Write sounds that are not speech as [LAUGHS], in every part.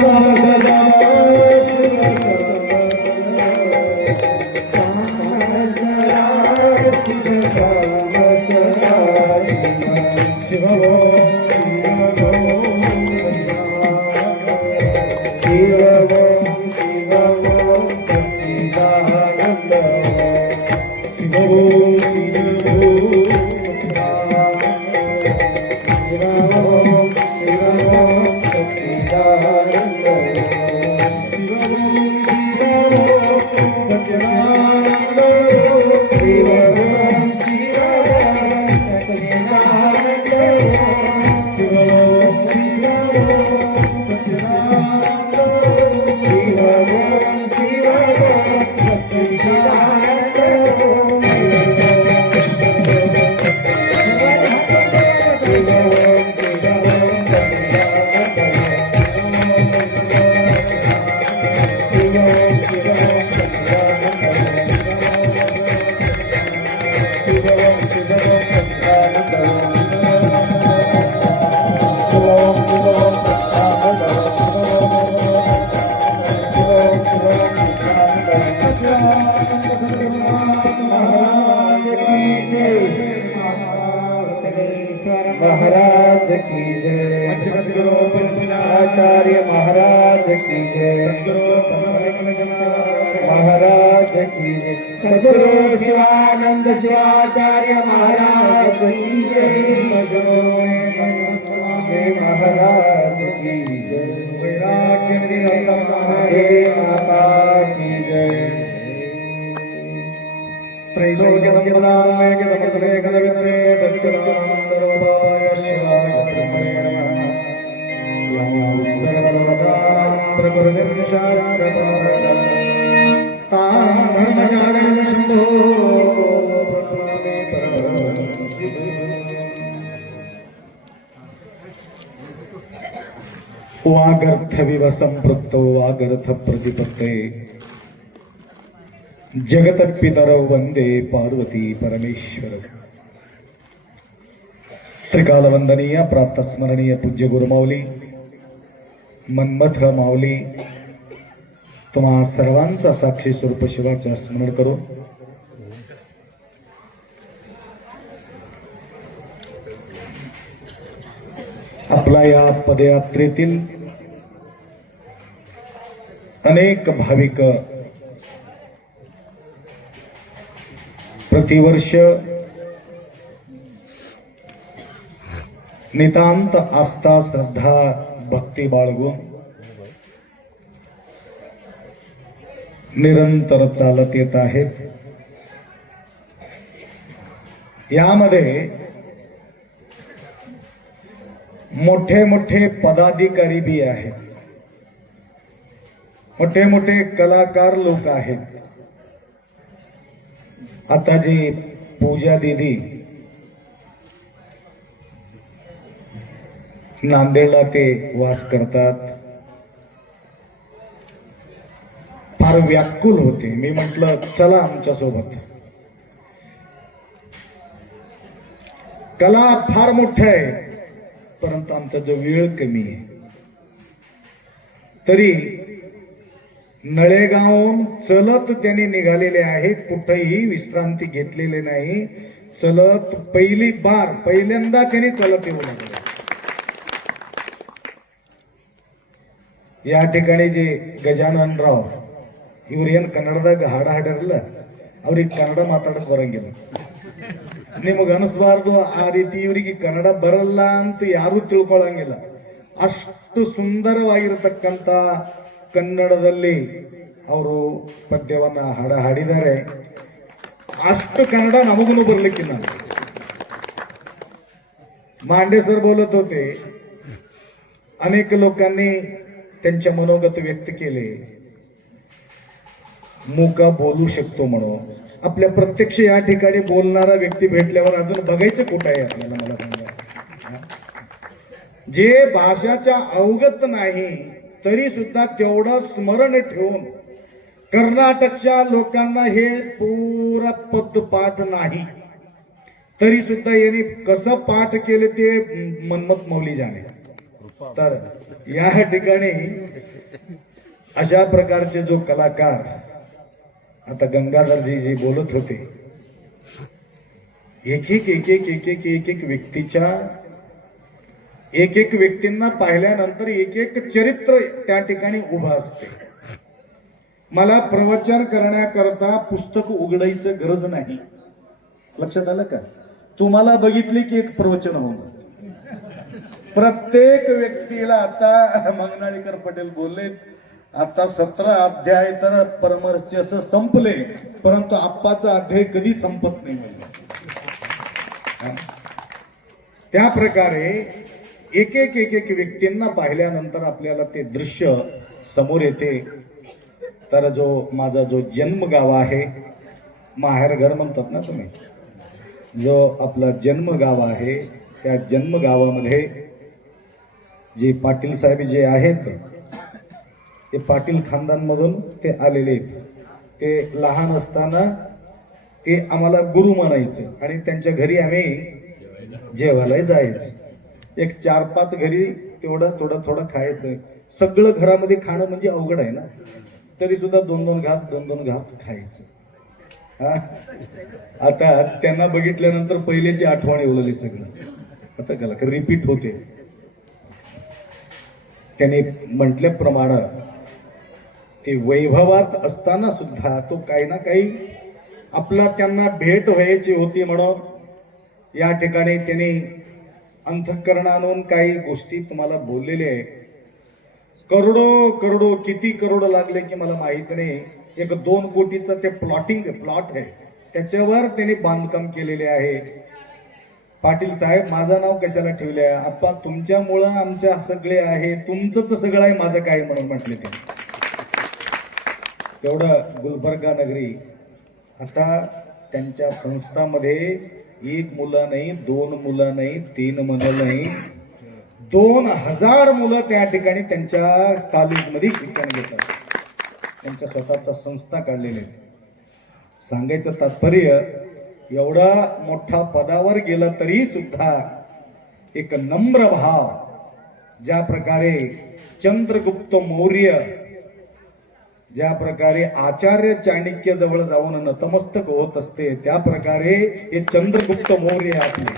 महाराज हे माता की जय सच्चिदानन्दरूपाय शिवाय ब्रह्मणे नमः सर्वलोकानां प्रकृतिर्निशाय तां शम्भो वागर्थविव सम्पृक्तो वागर्थ प्रतिपत्ते जगतपितरौ वंदे पार्वती परमेश्वर। त्रिकालवंदनीय प्राप्त स्मरणीय पूज्य गुरुमाऊली मन्मथ माऊली तुम्हा सर्वांचा साक्षी स्वरूप शिवाचं स्मरण करू आपला या पदयात्रेतील अनेक भाविक प्रतिवर्ष नितांत आस्था श्रद्धा भक्ती बाळगून निरंतर चालत येत आहेत. यामध्ये मोठे मोठे पदाधिकारी बी आहेत. मोठे मोठे कलाकार लोक आहेत. आता जी पूजा दिदी नांदेडला ते वास करतात. फार व्याकुल होते. मी म्हंटल चला आमच्यासोबत कला फार मोठ्या आहे. परंतु आमचा जो वेळ कमी आहे तरी नळेगावहून चलत त्यांनी निघालेले आहेत कुठेही विश्रांती घेतलेली नाही चलत पहिली बार पहिल्यांदा त्यांनी चलत येऊ लागले या ठिकाणी जे ಗಜಾನನರಾವ್ ಇವ್ರು ಏನು ಕನ್ನಡದಾಗ ಹಾಡ ಹಾಡ್ಯಾರಲ್ಲ ಅವ್ರಿಗೆ ಕನ್ನಡ ಮಾತಾಡಕ್ ಬರಂಗಿಲ್ಲ ನಿಮಗೆ ಅನಿಸ್ಬಾರ್ದು ಆ ರೀತಿ ಇವರಿಗೆ ಕನ್ನಡ ಬರಲ್ಲ ಅಂತ ಯಾರೂ ತಿಳ್ಕೊಳಂಗಿಲ್ಲ ಅಷ್ಟು ಸುಂದರವಾಗಿರತಕ್ಕಂಥ ಕನ್ನಡದಲ್ಲಿ ಅವರು ಪದ್ಯವನ್ನ ಹಾಡ ಹಾಡಿದ್ದಾರೆ ಅಷ್ಟು ಕನ್ನಡ नमगू ಬರ್ಲಿಕ್ಕಿಲ್ಲ मांडे सर बोलत होते अनेक लोकांनी त्यांचे मनोगत व्यक्त केले मुका बोलू शकतो म्हणून आपल्या प्रत्यक्ष या ठिकाणी बोलणारा व्यक्ती भेटल्यावर अजून बघायचं कुठं आहे आपल्याला मला सांगा. जे भाषाच्या अवगत नाही तरी सुद्धा तेवढं स्मरण ठेवून कर्नाटकच्या लोकांना हे पुरा पदपाठ नाही. तरी सुद्धा यांनी कसं पाठ केले ते मनमत मौली जाणे. तर या ठिकाणी अशा प्रकारचे जो कलाकार आता गंगाधरजी जे बोलत होते एक एक एक एक एक एक एक एक व्यक्तीच्या एक एक व्यक्तींना पाहिल्यानंतर एक एक चरित्र त्या ठिकाणी उभं असते. मला प्रवचन करण्याकरता पुस्तक उघडायचं गरज नाही. लक्षात आलं का? तुम्हाला बघितले की एक प्रवचन होणार प्रत्येक व्यक्तीला आता मंगनाळीकर पटेल बोलले आता सतरा अध्याय तर परमर्श संपले परंतु आप्पाचा अध्याय कधी संपत नाही म्हणजे. त्या प्रकारे एक एक एक एक व्यक्तींना पाहिल्यानंतर आपल्याला ते दृश्य समोर येते. तर जो माझा जो जन्मगाव आहे माहेर घर म्हणतात ना तुम्ही? जो आपला जन्मगाव आहे त्या जन्मगावामध्ये जे पाटील साहेब जे आहेत ते पाटील खानदानमधून ते आलेले आहेत. ते लहान असताना ते आम्हाला गुरु म्हणायचे आणि त्यांच्या घरी आम्ही जेवायला जायचं. एक चार पाच घरी तेवढं थोडं थोडं खायचं. सगळं घरामध्ये खाणं म्हणजे अवघड आहे ना. तरी सुद्धा दोन दोन घास दोन दोन घास खायचं. आता त्यांना बघितल्यानंतर पहिल्याची आठवण येवलेली सगळं. आता कला रिपीट होते. त्याने म्हटल्याप्रमाणे ते वैभवात असताना सुद्धा तो काही ना काही आपला त्यांना भेट व्हायची होती म्हणून या ठिकाणी त्यांनी अंतःकरण आणून काही गोष्टी तुम्हाला बोललेले आहे करोडो करोडो किती करोड लागले की मला माहीत नाही. एक दोन कोटीचं ते प्लॉटिंग प्लॉट आहे. त्याच्यावर त्यांनी बांधकाम केलेले आहे. पाटील साहेब माझं नाव कशाला ठेवले आहे आप्पा तुमच्यामुळं आमच्या सगळे आहे. तुमचंच सगळं आहे माझं काय म्हणून म्हटले ते. तेवढं गुलबर्गा नगरी आता त्यांच्या संस्थामध्ये एक मुलं नाही दोन मुलं नाही तीन मुलं नाही दोन हजार मुलं त्या ठिकाणी त्यांच्या कॉलेजमध्ये शिक्षण घेतात. त्यांच्या स्वतःचा संस्था काढलेल्या आहेत सांगायचं तात्पर्य एवढा मोठा पदावर गेला तरी सुद्धा एक नम्र भाव ज्या प्रकारे चंद्रगुप्त मौर्य ज्या प्रकारे आचार्य चाणक्य जवळ जाऊन नतमस्तक होत असते त्या प्रकारे हे चंद्रगुप्त मौर्य आपले.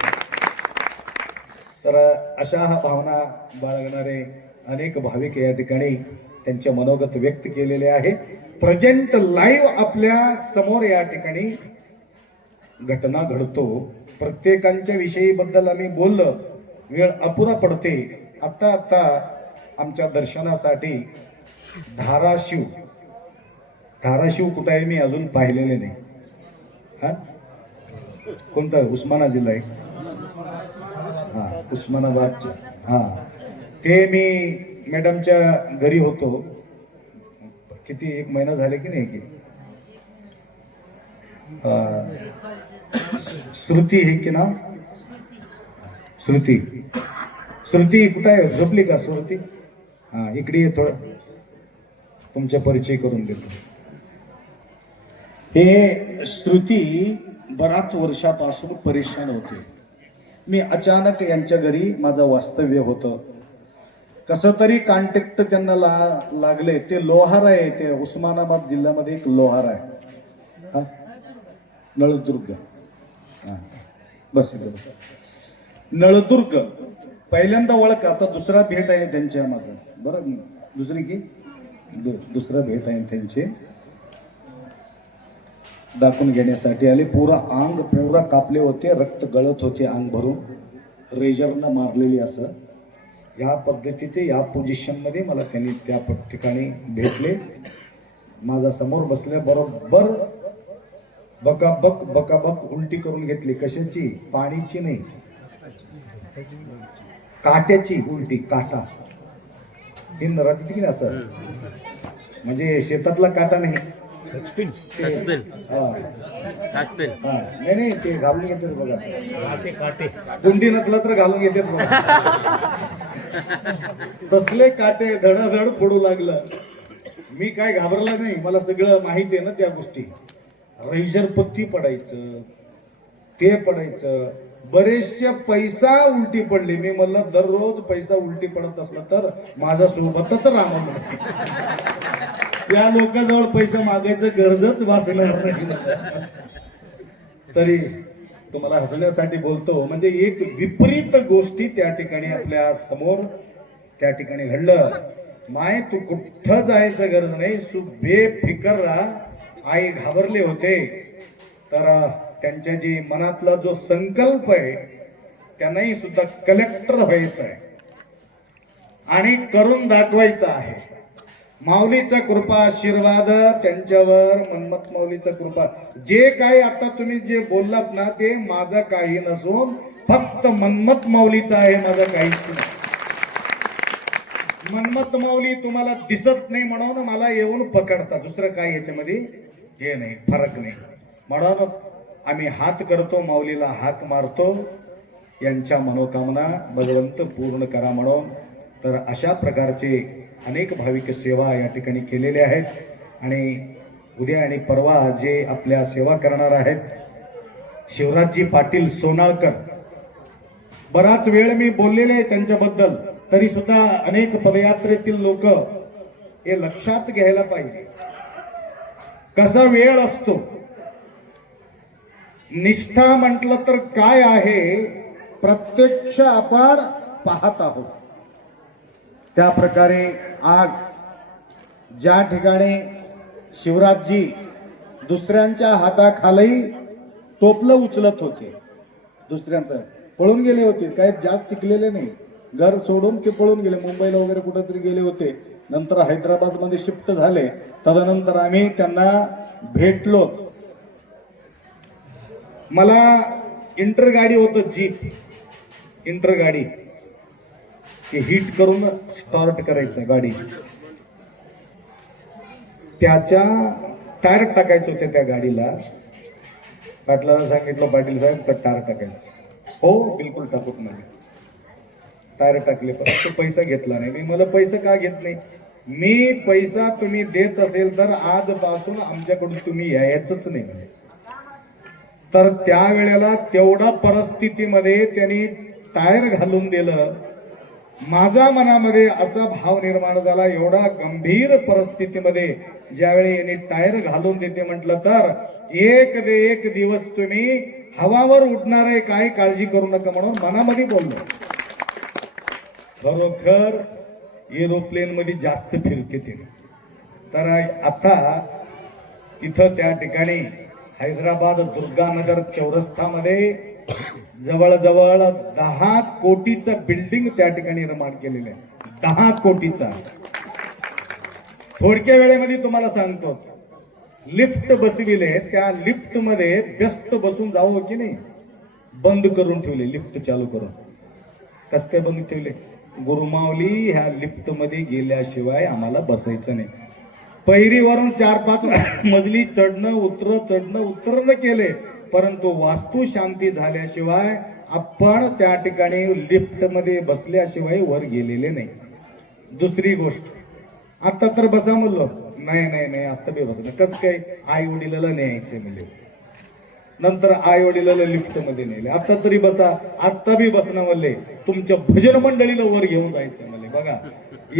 तर अशा हा भावना बाळगणारे अनेक भाविक या ठिकाणी त्यांचे मनोगत व्यक्त केलेले आहे प्रजेंट लाईव्ह आपल्यासमोर या ठिकाणी घटना घडतो. प्रत्येकांच्या विषयीबद्दल आम्ही बोललो. वेळ अपुरा पडते. आत्ता आत्ता आमच्या दर्शनासाठी धाराशिव धाराशिव कुठं आहे मी अजून पाहिलेले नाही. हा? कोणता? उस्माना जिल्हा आहे हा उस्मानाबादचे. हा. ते मी मॅडमच्या घरी होतो. किती एक महिना झाले की नाही की? श्रुती हे की नाव? श्रुती. श्रुती कुठं आहे झोपली का? श्रुती? हा इकडे थोडं. तुमचा परिचय करून देतो. हे श्रुती बराच वर्षापासून परेशान होते. मी अचानक यांच्या घरी माझं वास्तव्य होतं. कसं तरी कॉन्टॅक्ट त्यांना ला लागले. ते लोहार आहे ते. उस्मानाबाद जिल्ह्यामध्ये एक लोहार आहे. नळदुर्ग. बस. नळदुर्ग. पहिल्यांदा ओळख. आता दुसरा भेट आहे त्यांच्या माझा. बरं? दुसरी की? दु- दुसरा भेट आहे त्यांचे. दाखवून घेण्यासाठी आले. पुरा अंग पुरा कापले होते रक्त गळत होते अंग भरून. रेजरनं मारलेली असं. या पद्धतीचे या पोझिशनमध्ये मला त्यांनी त्या ठिकाणी भेटले. माझा समोर बसल्या बरोबर बकाबक बकाबक उलटी करून घेतली. कशाची? पाणीची नाही. काट्याची उलटी काटा. हिंद राहते की नाही असं? म्हणजे शेतातला काटा नाही. टचपिन. हा. टचपिन. हा. नाही नाही ते घालून घेतात बघा. काटे काटे. गुंडी नसला तर घालून घेतात बघा. तसले काटे धडाधड फोडू लागलं. मी काय घाबरला नाही. मला सगळं माहिती आहे ना त्या गोष्टी. रैजर पत्ती पडायचं ते पडायचं. बरेचसे पैसा उलटी पडली. मी म्हणलं दररोज पैसा उलटी पडत असला तर माझ्या सोबतच या लोकांजवळ पैसे मागायचं गरजच वाचणार नाही. तरी तुम्हाला हसण्यासाठी बोलतो म्हणजे एक विपरीत गोष्टी त्या ठिकाणी आपल्यासमोर त्या ठिकाणी घडलं. माय तू कुठं जायचं गरज नाही तू बेफिकर राहा. आई घाबरले होते. तर त्यांच्या जी मनातला जो संकल्प आहे त्यांनाही सुद्धा कलेक्टर व्हायचं आहे. आणि करून दाखवायचं आहे. माऊलीचा कृपा आशीर्वाद त्यांच्यावर मनमत माऊलीचा कृपा. जे काही आता तुम्ही जे बोललात ना ते माझं काही नसून फक्त मनमत माऊलीचा आहे माझं काहीच नाही. मनमत माऊली तुम्हाला दिसत नाही म्हणून मला येऊन पकडता. दुसरं काय याच्यामध्ये? हे नाही फरक नाही. म्हणून आम्ही हात करतो माऊलीला हात मारतो. यांच्या मनोकामना भगवंत पूर्ण करा म्हणून. तर अशा प्रकारचे अनेक भाविक सेवा या ठिकाणी केलेल्या आहेत. आणि उद्या आणि परवा जे आपल्या सेवा करणार आहेत शिवराजजी पाटील सोनाळकर. बराच वेळ मी बोललेले आहे त्यांच्याबद्दल तरी सुद्धा अनेक पदयात्रेतील लोक हे लक्षात घ्यायला पाहिजे. कसा वेळ असतो? निष्ठा म्हटलं तर काय आहे? प्रत्यक्ष आपण पाहत आहोत. त्या प्रकारे आज ज्या ठिकाणी शिवराजजी दुसऱ्यांच्या हाताखाली टोपलं उचलत होते दुसऱ्यांचं. पळून गेले होते काही जास्त शिकलेले नाही. घर सोडून ते पळून गेले मुंबईला वगैरे कुठंतरी गेले होते. नंतर हैदराबादमध्ये शिफ्ट झाले. तदनंतर आम्ही त्यांना भेटलो. मला इंटर गाडी होतं जीप. इंटर गाडी की हिट करून स्टार्ट करायचं गाडी. त्याच्या टायर टाकायचं होते त्या गाडीला. पाटलाला सांगितलं पाटील साहेब तर टायर टाकायचं. हो बिलकुल टाकूत नाही. टायर टाकले पण तो पैसा घेतला नाही. मी मला पैसा का घेत नाही? मी पैसा तुम्ही देत असेल तर आजपासून आमच्याकडून तुम्ही यायचंच नाही म्हणजे तर त्यावेळेला तेवढा परिस्थितीमध्ये त्यांनी टायर घालून दिलं. माझ्या मनामध्ये असा भाव निर्माण झाला एवढा गंभीर परिस्थितीमध्ये ज्यावेळी यांनी टायर घालून देते म्हटलं तर एक दे एक दिवस तुम्ही हवावर उडणार आहे काही काळजी करू नका म्हणून मनामध्ये बोललो. खरोखर एरोप्लेन मध्ये जास्त फिरते ते. तर आता इथं त्या ठिकाणी हैदराबाद दुर्गानगर चौरस्तामध्ये जवळजवळ दहा कोटीचं बिल्डिंग त्या ठिकाणी निर्माण केलेलं आहे. दहा कोटीचा थोडक्या वेळेमध्ये तुम्हाला सांगतो. लिफ्ट बसविले त्या लिफ्टमध्ये बेस्ट बसून जावं की नाही? बंद करून ठेवले लिफ्ट चालू करून. कस काय बंद ठेवले? गुरुमावली ह्या लिफ्टमध्ये गेल्याशिवाय आम्हाला बसायचं नाही. पहिरीवरून चार पाच मजली चढणं उतर चढणं उतरणं केले. परंतु वास्तू शांती झाल्याशिवाय आपण त्या ठिकाणी लिफ्टमध्ये बसल्याशिवाय वर गेलेले नाही. दुसरी गोष्ट आत्ता तर बसा म्हणलो. नाही नाही नाही आत्ता बी बसलं कच काय? आई वडिलाला न्यायचे म्हणजे नंतर आई वडिलाला लिफ्टमध्ये नेले. आत्ता तरी बसा आत्ता बी बसणं म्हणले. तुमच्या भजन मंडळीला वर घेऊन जायचं म्हणले. बघा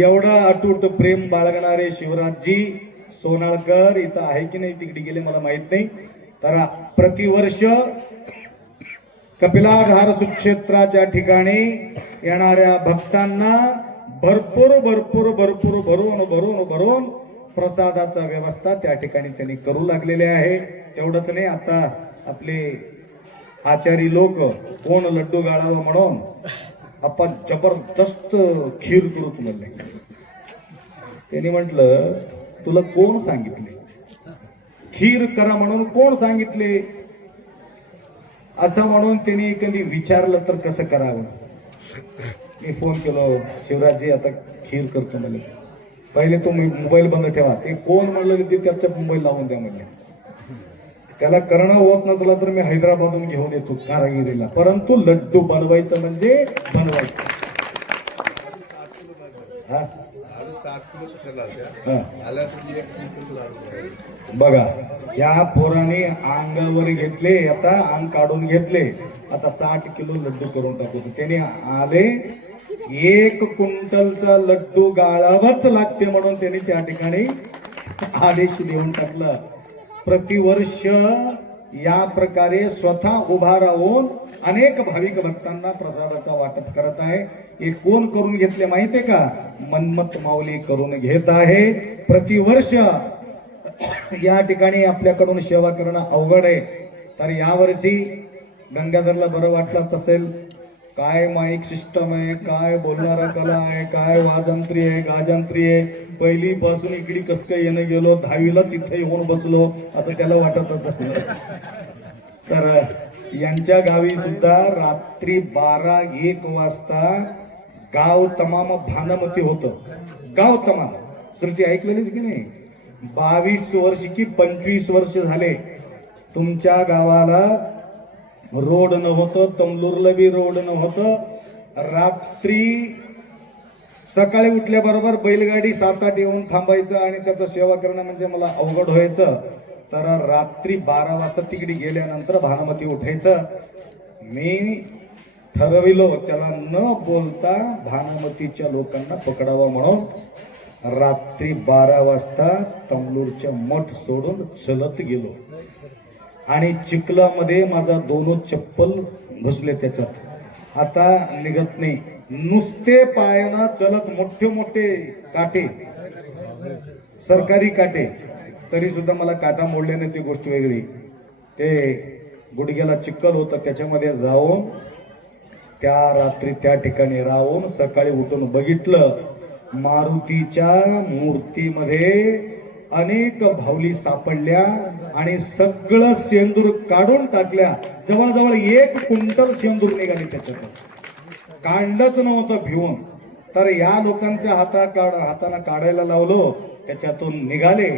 एवढा अटूट प्रेम बाळगणारे शिवराजजी सोनाळकर इथं आहे की नाही तिकडे गेले मला माहीत नाही. तर प्रतिवर्ष कपिलाधार सुक्षेत्राच्या ठिकाणी येणाऱ्या भक्तांना भरपूर भरपूर भरपूर भरून भरून भरून प्रसादाचा व्यवस्था त्या ठिकाणी त्यांनी करू लागलेले आहे. तेवढंच नाही आता आपले आचारी लोक कोण लड्डू गाळावं म्हणून आपण जबरदस्त खीर करू म्हणले त्यांनी म्हटलं तुला कोण सांगितले? खीर करा म्हणून कोण सांगितले? असं म्हणून त्यांनी कधी विचारलं तर कसं करावं? मी फोन केलो शिवराजजी आता खीर करतो म्हणले पहिले तुम्ही मोबाईल बंद ठेवा. ते कोण म्हणलं ते त्याचा मोबाईल लावून द्या म्हणले त्याला करणं होत नसलं तर मी हैदराबादहून घेऊन येतो कारागिरीला. परंतु लड्डू बनवायचं म्हणजे बनवायचं. हा? बघा या पोराने अंगावर घेतले आता अंग काढून घेतले. आता साठ किलो लड्डू करून टाकू त्याने आले एक क्विंटलचा लड्डू गाळावाच लागते म्हणून त्यांनी त्या ठिकाणी आदेश देऊन टाकला. प्रतिवर्ष या प्रकारे स्वतः उभा राहून अनेक भाविक भक्तांना प्रसादाचा वाटप करत आहे. हे कोण करून घेतले माहितीये का? मन्मत माऊली करून घेत आहे. प्रतिवर्ष या ठिकाणी आपल्याकडून सेवा करणं अवघड आहे. तर यावर्षी गंगाधरला बरं वाटलं असेल. काय माईक सिस्टम आहे काय बोलणारा कला आहे काय वाजंत्री आहे गाजंत्री आहे. पहिलीपासून इकडे कस काय येणं गेलो दहावीलाच इथे येऊन बसलो असं त्याला वाटत असत तर यांच्या गावी सुद्धा रात्री बारा एक वाजता गाव तमाम भानमती होतं. गाव तमाम. श्रुती ऐकलेलीच की नाही? बावीस वर्ष की पंचवीस वर्ष झाले तुमच्या गावाला रोड नव्हतं तमलूरला बी रोड नव्हतं. रात्री सकाळी उठल्याबरोबर बैलगाडी सात आठ येऊन थांबायचं आणि त्याचं सेवा करणं म्हणजे मला अवघड व्हायचं. तर रात्री बारा वाजता तिकडे गेल्यानंतर भानमती उठायचं. मी ठरविलो त्याला न बोलता भानामतीच्या लोकांना पकडावा म्हणून रात्री बारा वाजता तमलूरच्या मठ सोडून चलत गेलो. आणि चिखलामध्ये माझा दोन चप्पल घुसले त्याच्यात. आता निघत नाही. नुसते पायानं चलत मोठे मोठे काटे. सरकारी काटे. तरी सुद्धा मला काटा मोडल्याने नाही ती गोष्ट वेगळी. ते गुडघ्याला चिखल होतं. त्याच्यामध्ये जाऊन त्या रात्री त्या ठिकाणी राहून सकाळी उठून बघितलं मारुतीच्या मूर्तीमध्ये अनेक भावली सापडल्या आणि सगळं सेंदूर काढून टाकल्या. जवळजवळ एक क्विंटल सेंदूर निघाली त्याच्यातून. काढलंच नव्हतं भिवून. तर या लोकांच्या हाता काढ हातानं काढायला लावलो त्याच्यातून निघाले.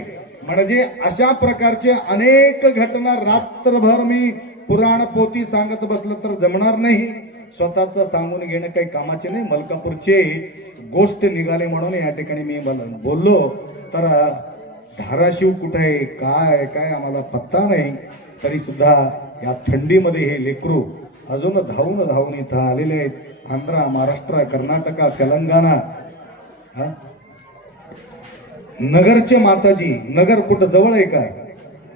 म्हणजे अशा प्रकारचे अनेक घटना रात्रभर मी पुराण पोती सांगत बसलं तर जमणार नाही. स्वतःच सांगून घेणं काही कामाचे नाही. मलकापूरचे गोष्ट निघाले म्हणून या ठिकाणी मी बोललो. तर धाराशिव कुठं आहे? काय? आहे, काय आम्हाला पत्ता नाही. तरी सुद्धा या थंडीमध्ये हे लेकरू अजून धावून धावून इथं आलेले आहेत. आंध्रा महाराष्ट्र कर्नाटका तेलंगणा. नगरचे माताजी नगर कुठं जवळ आहे काय?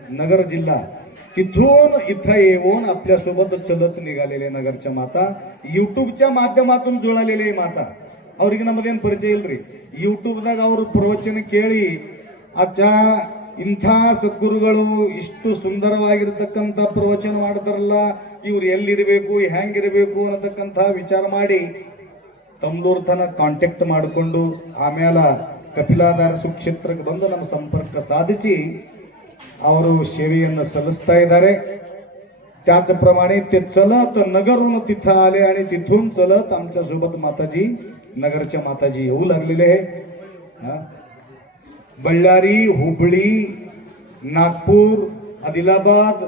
नगर जिल्हा. तिथून इथं येऊन आपल्यासोबत चलत निघालेले नगरच्या माता युट्यूबच्या माध्यमातून जुळालेले माता ಅವ್ರಿಗೆ ನಮಗೇನು ಪರಿಚಯ ಇಲ್ರಿ ಯೂಟ್ಯೂಬ್ದಾಗ ಅವರು ಪ್ರವಚನ ಕೇಳಿ ಅಚ್ಚ ಇಂಥ ಸದ್ಗುರುಗಳು ಇಷ್ಟು ಸುಂದರವಾಗಿರ್ತಕ್ಕಂಥ ಪ್ರವಚನ ಮಾಡ್ತಾರಲ್ಲ ಇವ್ರು ಎಲ್ಲಿರಬೇಕು ಹೆಂಗಿರಬೇಕು ಅನ್ನತಕ್ಕಂಥ ವಿಚಾರ ಮಾಡಿ ತಮ್ದೂರ್ ತನ ಕಾಂಟ್ಯಾಕ್ಟ್ ಮಾಡಿಕೊಂಡು ಆಮೇಲೆ ಕಪಿಲಾಧಾರ ಸುಕ್ಷೇತ್ರಕ್ಕೆ ಬಂದು ನಮ್ಮ ಸಂಪರ್ಕ ಸಾಧಿಸಿ ಅವರು ಸೇವೆಯನ್ನು ಸಲ್ಲಿಸ್ತಾ ಇದ್ದಾರೆ. त्याचप्रमाणे ते चलत नगरून तिथं आले आणि तिथून चलत आमच्यासोबत माताजी नगरच्या माताजी येऊ लागलेले आहे बळ्ळारी हुबळी नागपूर आदिलाबाद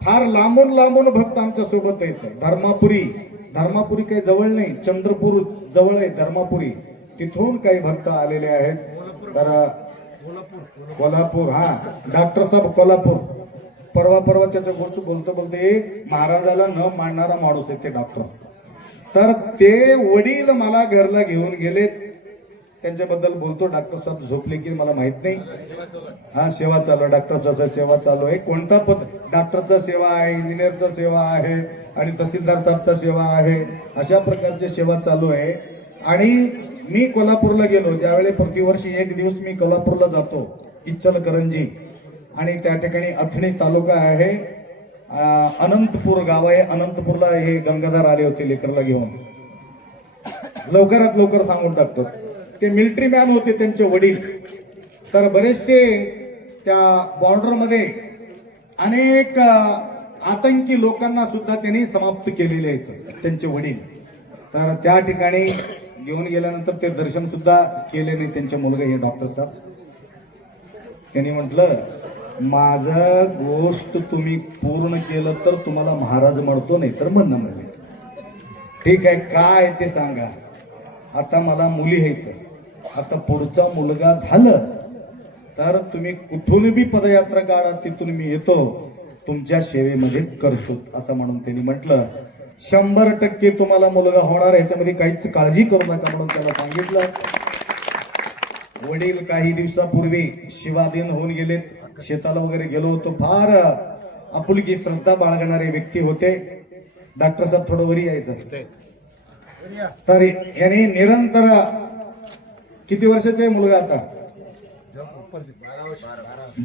फार लांबून लांबून भक्त आमच्यासोबत येत आहे धर्मापुरी धर्मापुरी काही जवळ नाही चंद्रपूर जवळ आहे धर्मापुरी. तिथून काही भक्त आलेले आहेत. तर कोल्हापूर हा. डॉक्टर साहेब कोल्हापूर. परवा परवा त्याच्या गोष्टी बोलतो बोलते महाराजाला न मानणारा माणूस आहे ते डॉक्टर तर ते वडील मला घरला घेऊन गेले. त्यांच्याबद्दल बोलतो डॉक्टर साहेब झोपले की मला माहीत नाही. हा सेवा चालू आहे. डॉक्टरचा सेवा चालू आहे. कोणता पद? डॉक्टरचा सेवा आहे इंजिनियरचा सेवा आहे आणि तहसीलदार साहेबचा सेवा आहे. अशा प्रकारची सेवा चालू आहे. आणि मी कोल्हापूरला गेलो ज्यावेळी प्रतिवर्षी एक दिवस मी कोल्हापूरला जातो इचलकरंजी. आणि त्या ठिकाणी अथणी तालुका आहे. अनंतपूर गाव आहे. अनंतपूरला हे गंगाधर आले होते लेकरला घेऊन. लवकरात लवकर सांगून टाकतो. ते मिलिटरी मॅन होते त्यांचे वडील. तर बरेचसे त्या बॉर्डरमध्ये अनेक आतंकी लोकांना सुद्धा त्यांनी समाप्त केलेले आहेत त्यांचे वडील. तर त्या ठिकाणी घेऊन गेल्यानंतर ते दर्शन सुद्धा केले नाही त्यांचे मुलगा हे डॉक्टर साहेब. त्यांनी म्हटलं माझं गोष्ट तुम्ही पूर्ण केलं तर तुम्हाला महाराज म्हणतो नाही तर म्हणणं म्हणजे ठीक आहे काय ते सांगा. आता मला मुली आहेत. आता पुढचा मुलगा झालं तर तुम्ही कुठून बी पदयात्रा काढा तिथून मी येतो. तुमच्या सेवेमध्ये करतो असं म्हणून त्यांनी म्हटलं. शंभर टक्के तुम्हाला मुलगा होणार याच्यामध्ये काहीच काळजी करू नका म्हणून त्याला सांगितलं. वडील काही दिवसापूर्वी शिवाधीन होऊन गेलेत शेताला वगैरे गेलो होतो. फार आपुलकी श्रद्धा बाळगणारे व्यक्ती होते. डॉक्टर साहेब थोडं वरी यायचं. तर याने निरंतर किती वर्षाचा आहे मुलगा आता?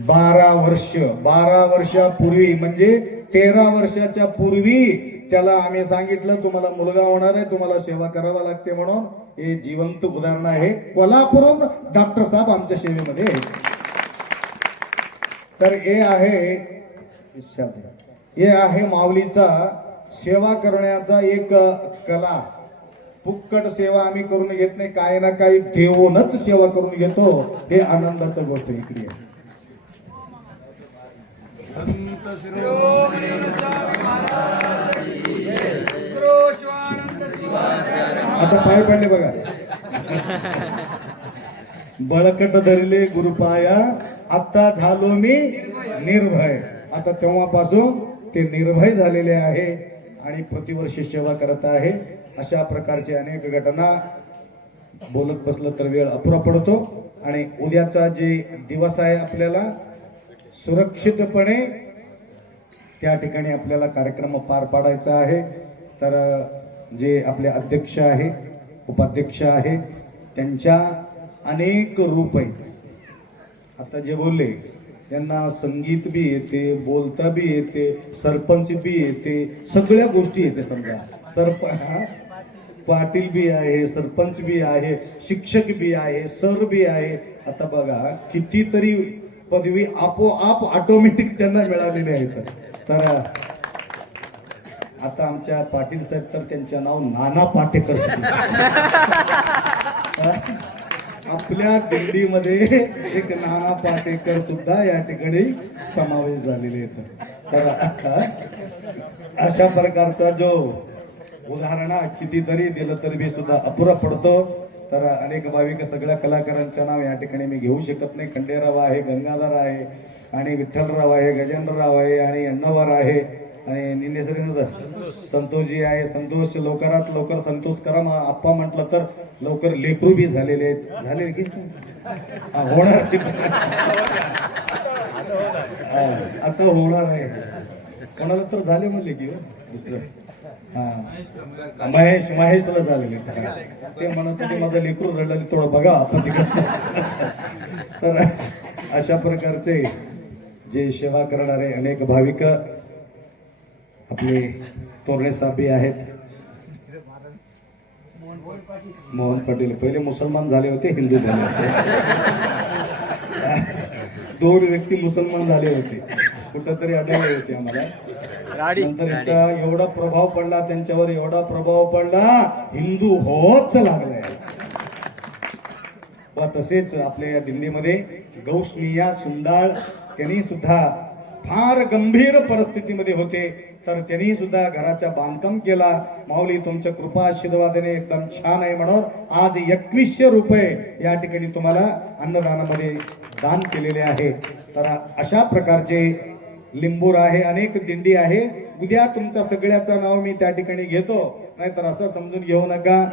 बारा वर्ष. बारा वर्षापूर्वी म्हणजे तेरा वर्षाच्या पूर्वी त्याला आम्ही सांगितलं तुम्हाला मुलगा होणार आहे तुम्हाला सेवा करावा लागते म्हणून. हे जिवंत उदाहरण आहे. कोल्हापूरून डॉक्टर साहेब आमच्या सेवेमध्ये तर हे आहे हे आहे माऊलीचा सेवा करण्याचा एक कला. फुक्कट सेवा आम्ही करून घेत नाही काही ना काही देऊनच सेवा करून घेतो. हे आनंदाचं गोष्ट इकडे आहे. आता पाय पडले बघा. बळकट धरले गुरुपाया आता झालो मी निर्भय. आता तेव्हापासून ते निर्भय झालेले आहे आणि प्रतिवर्षी सेवा करत आहे. अशा प्रकारचे अनेक घटना बोलत बसलं तर वेळ अपुरा पडतो. आणि उद्याचा जे दिवस आहे आपल्याला सुरक्षितपणे त्या ठिकाणी आपल्याला कार्यक्रम पार पाडायचा आहे. तर जे आपले अध्यक्ष आहे उपाध्यक्ष आहे त्यांच्या अनेक रूप आहेत. आता जे बोलले त्यांना संगीत बी येते बोलता बी येते सरपंच बी येते सगळ्या गोष्टी येते समजा. सरप पाटील बी आहे सरपंच बी आहे शिक्षक बी आहे सर बी आहे. आता बघा कितीतरी पदवी आपोआप ऑटोमॅटिक त्यांना मिळालेल्या आहेत. तर आता आमच्या पाटील साहेब तर त्यांचं नाव नाना पाटेकर सुद्धा. [LAUGHS] आपल्या दिल्लीमध्ये एक नाना पाटेकर सुद्धा या ठिकाणी समावेश झालेले आहेत. तर अशा प्रकारचा जो उदाहरणा कितीतरी दिलं तरी मी सुद्धा अपुरा पडतो. तर अनेक भाविक सगळ्या कलाकारांचं नाव या ठिकाणी मी घेऊ शकत नाही. खंडेराव आहे गंगाधर आहे आणि विठ्ठलराव आहे गजेंद्रराव आहे आणि अण्णावर आहे. आणि निन्नेसरी संतोषजी आहे. संतोष लवकरात लवकर संतोष करा. मग आप्पा म्हटलं तर लवकर लेकरू बी झालेले आहेत. झाले की? होणार. आता होणार आहे. कोणाला तर झाले म्हणले की हो, दुसरं. हा. महेश महेशला झालेले ते म्हणत होते माझं लेकरू रडलं थोडं बघा आपण तिकडे. तर अशा प्रकारचे जे सेवा करणारे अनेक भाविक आपले तोरणे साहेब आहेत. मोहन पाटील पहिले मुसलमान झाले होते हिंदू झाले होते. दोन व्यक्ती मुसलमान झाले होते. कुठंतरी आढळले होते आम्हाला. नंतर इतका एवढा प्रभाव पडला त्यांच्यावर एवढा प्रभाव पडला हिंदू होच लागलाय व तसेच आपल्या या दिल्लीमध्ये गौस्मिया सुंदाळ त्यांनी सुद्धा फार गंभीर परिस्थितीमध्ये होते. तर त्यांनी सुद्धा घराचा बांधकाम केला. माऊली तुमच्या कृपा आशीर्वादाने एकदम छान आहे म्हणून आज एकवीसशे रुपये या ठिकाणी तुम्हाला अन्नदानामध्ये दान केलेले आहे. तर अशा प्रकारचे लिंबूर आहे अनेक दिंडी आहे. उद्या तुमच्या सगळ्याचं नाव मी त्या ठिकाणी घेतो. नाहीतर असं समजून घेऊ नका.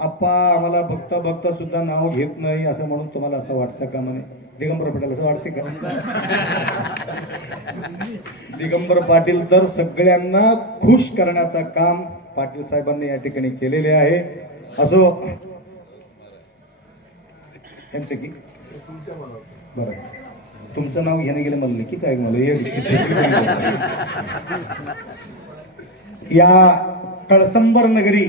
आप्पा आम्हाला भक्त भक्त सुद्धा नाव घेत नाही असं म्हणून तुम्हाला असं वाटतं का म्हणे? दिगंबर पाटील असं वाटते का? दिगंबर पाटील तर सगळ्यांना खुश करण्याचं काम पाटील साहेबांनी या ठिकाणी केलेले आहे. असो. त्यांचं की? बरं. तुमचं नाव घेणं गेलं म्हणलं की काय मला? या कळसंबर नगरी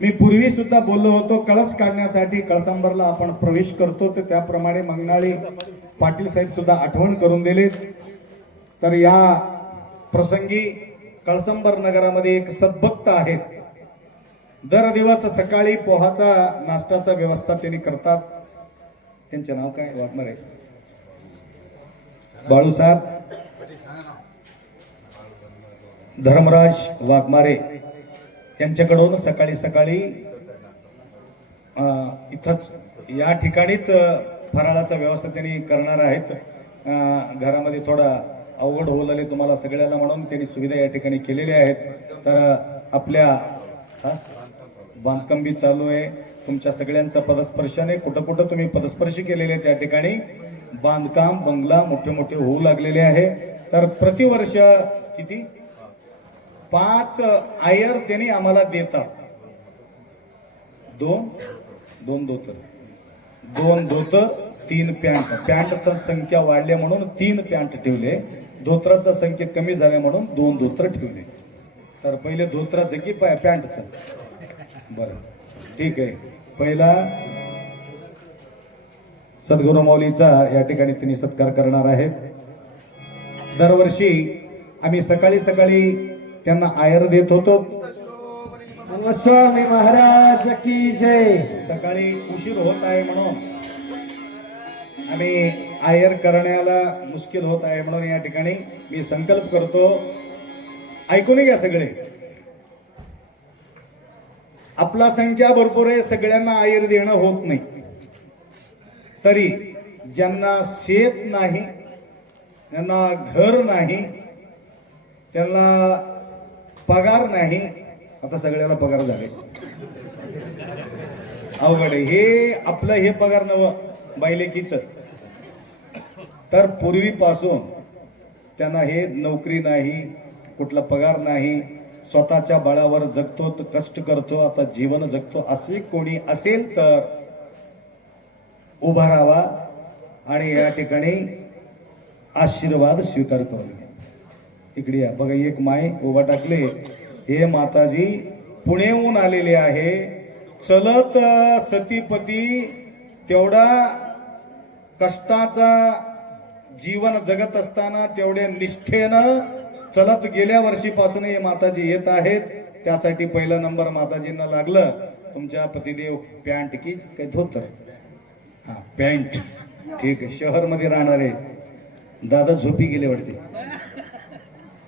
मी पूर्वी सुद्धा बोललो होतो कळस काढण्यासाठी कळसंबरला आपण प्रवेश करतो तर त्याप्रमाणे मंगनाळी पाटील साहेब सुद्धा आठवण करून दिलेत. तर या प्रसंगी कळसंबर नगरामध्ये एक सद्भक्त आहेत. दर दिवस सकाळी पोहाचा नाश्ताचा व्यवस्था त्यांनी करतात. त्यांचे नाव काय? वाटणार आहे बाळूसाहेब धर्मराज वाघमारे. यांच्याकडून सकाळी सकाळी इथंच या ठिकाणीच फराळाचा व्यवस्था त्यांनी करणार आहेत. घरामध्ये थोडा अवघड होऊ लागले तुम्हाला सगळ्याला म्हणून. त्यांनी सुविधा या ठिकाणी केलेल्या आहेत. तर आपल्या बांधकाम बी चालू आहे. तुमच्या सगळ्यांचा पदस्पर्शाने कुठं कुठं तुम्ही पदस्पर्शी केलेले त्या ठिकाणी. बांधकाम बंगला मोठे मोठे होऊ लागलेले आहे. तर प्रतिवर्ष किती? पाच आयर त्यांनी आम्हाला देतात. दोन दोन धोतर. दोन धोतर तीन पॅन्ट. पॅन्टचा संख्या वाढल्या म्हणून तीन पॅन्ट ठेवले. धोत्राचा संख्या कमी झाल्या म्हणून दोन धोतर ठेवले. तर पहिले धोत्राचं की पॅन्टचं? बरं. ठीक आहे. पहिला सद्गुरू मौलीचा या ठिकाणी त्यांनी सत्कार करणार आहेत दरवर्षी आम्ही सकाळी सकाळी त्यांना आयर देत होतो. स्वामी महाराज की जय. सकाळी उशीर होत आहे म्हणून आम्ही आयर करण्याला मुश्किल होत आहे म्हणून या ठिकाणी मी संकल्प करतो. ऐकून घ्या सगळे. आपला संख्या भरपूर आहे सगळ्यांना आयर देणं होत नाही. तरी ज्यांना शेत नाही त्यांना घर नाही त्यांना पगार नाही आता सगळ्याला पगार झाले. अवघड आहे. हे आपलं हे पगार नव बायलेकीच. तर पूर्वीपासून त्यांना हे नोकरी नाही कुठला पगार नाही स्वतःच्या बळावर जगतो तर कष्ट करतो आता जीवन जगतो असे कोणी असेल तर उभा राहावा आणि या ठिकाणी आशीर्वाद स्वीकार करून इकडे या. बघा एक माय उभा टाकले. हे माताजी पुणेहून आलेले आहे. चलत सतीपती तेवढा कष्टाचा जीवन जगत असताना तेवढ्या निष्ठेनं चलत गेल्या वर्षीपासून हे माताजी येत आहेत. त्यासाठी पहिला नंबर माताजींना लागलं. तुमच्या पतिदेव पॅन्ट की काय धोतर? हा पॅन्ट. ठीक आहे शहरमध्ये राहणार. आहे दादा झोपी गेले वाटते.